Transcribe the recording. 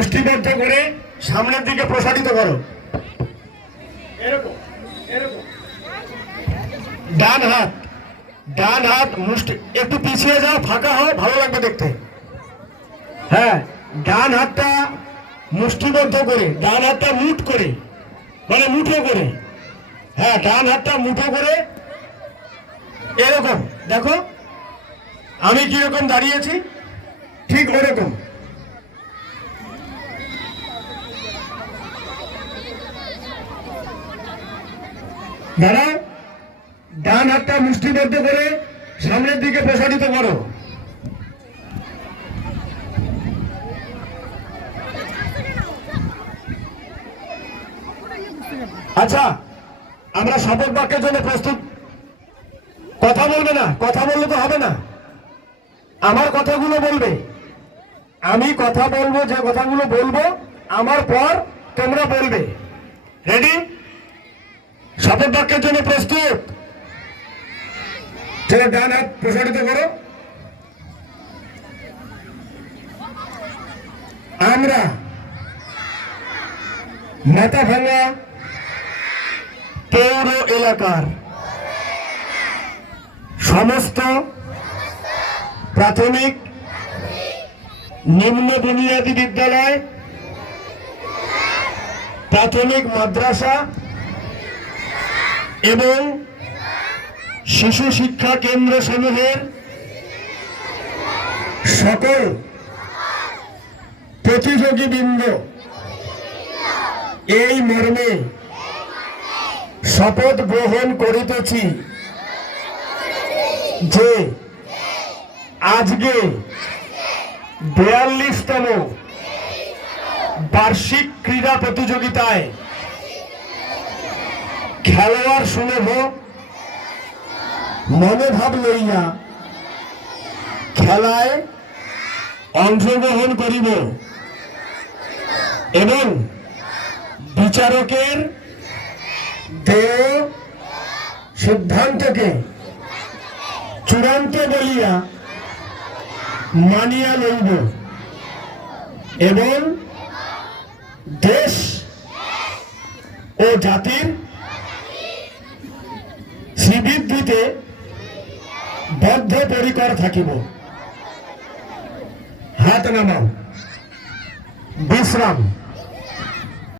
মুষ্টিবদ্ধ করে সামনের দিকে প্রসারিত করো। এরকম এরকম ডান হাত মুষ্টি, একটু পিছিয়ে যাও, ফাঁকা হও, ভালো লাগবে দেখতে। হ্যাঁ, ডান হাতটা মুষ্টিবদ্ধ করে, ডান হাতটা মুঠ করে, মানে মুঠো করে। হ্যাঁ, ডান হাতটা মুঠো করে এরকম দেখো, আমি কিরকম দাঁড়িয়েছি ঠিক ওরকম। দাঁড়াও, ডান হাতটা মুষ্টিবদ্ধ করে সামনের দিকে প্রসারিত করো। আচ্ছা, আমরা শপথ বাক্যের জন্য প্রস্তুত। কথা বলবে না, কথা বললে তো হবে না, আমার কথাগুলো বলবে। আমি কথা বলবো, যে কথাগুলো বলবো আমার পর তোমরা বলবে। রেডি? শপথ বাক্যের জন্য প্রস্তুত? চলো, ডান হাত প্রসারিত করো। আমরা মাথাভাঙা পৌর এলাকার সমস্ত প্রাথমিক, নিম্ন বুনিয়াদী বিদ্যালয়, প্রাথমিক মাদ্রাসা এবং শিশু শিক্ষা কেন্দ্র সমূহের সকল প্রতিযোগীবৃন্দ এই মর্মে শপথ গ্রহণ করিতেছি যে আজকে 42তম বার্ষিক ক্রীড়া প্রতিযোগিতায় খেলোয়াড় সুলভ মনোভাব লইয়া খেলায় অংশগ্রহণ করিব এবং বিচারকের দেয় সিদ্ধান্তকে চূড়ান্ত বলিয়া মানিয়া লইব এবং দেশ ও জাতির শ্রীবৃদ্ধিতে বদ্ধপরিকর থাকিব। হাত নামাও, বিশ্রাম।